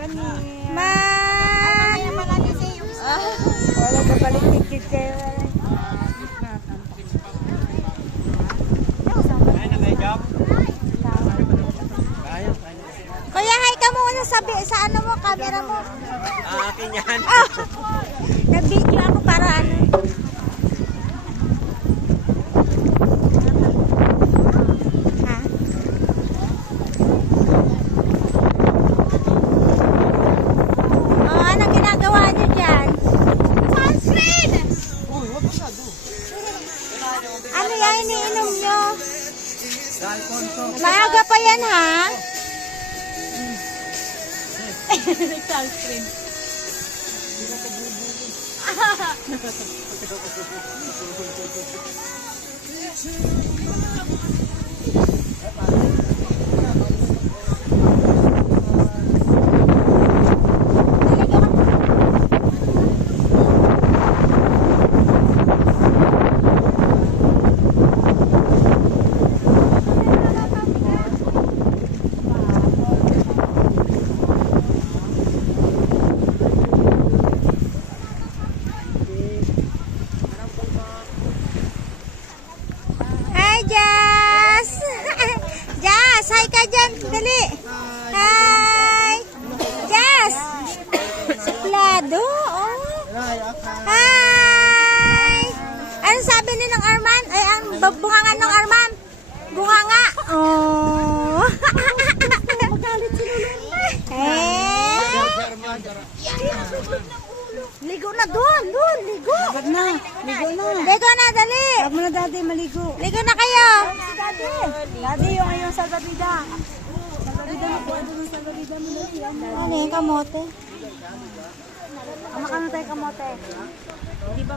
Wala ka balik tikit kayo. Kuya, hi ka muna sa ano mo, camera mo. Akin yan. Nag-video ako para ano. Ha? Oh, anong ginagawa niyo dyan? Sunscreen! Ano yan iniinom nyo? Maaga pa yan, ha? Sunscreen. Hi, Jazz! Jazz, hi ka dyan. Dali. Hi! Jazz! Suplado. Oh. Hi! Anong sabi ni ng Arman? Ay, ang bungangan ng Arman. Bunganga. Oh. Magalit si Lolo. Ligo na doon. Ligo. Dapat na. Ligo na. Ligo na, dali. Huwag mo na dati maligo. Ligo na kayo. Si Daddy. Daddy, yung ngayon sa Davida. Sa Davida mo po. Ano sa Davida mo dali. Ano yung kamote? Kamakano tayo kamote. Di ba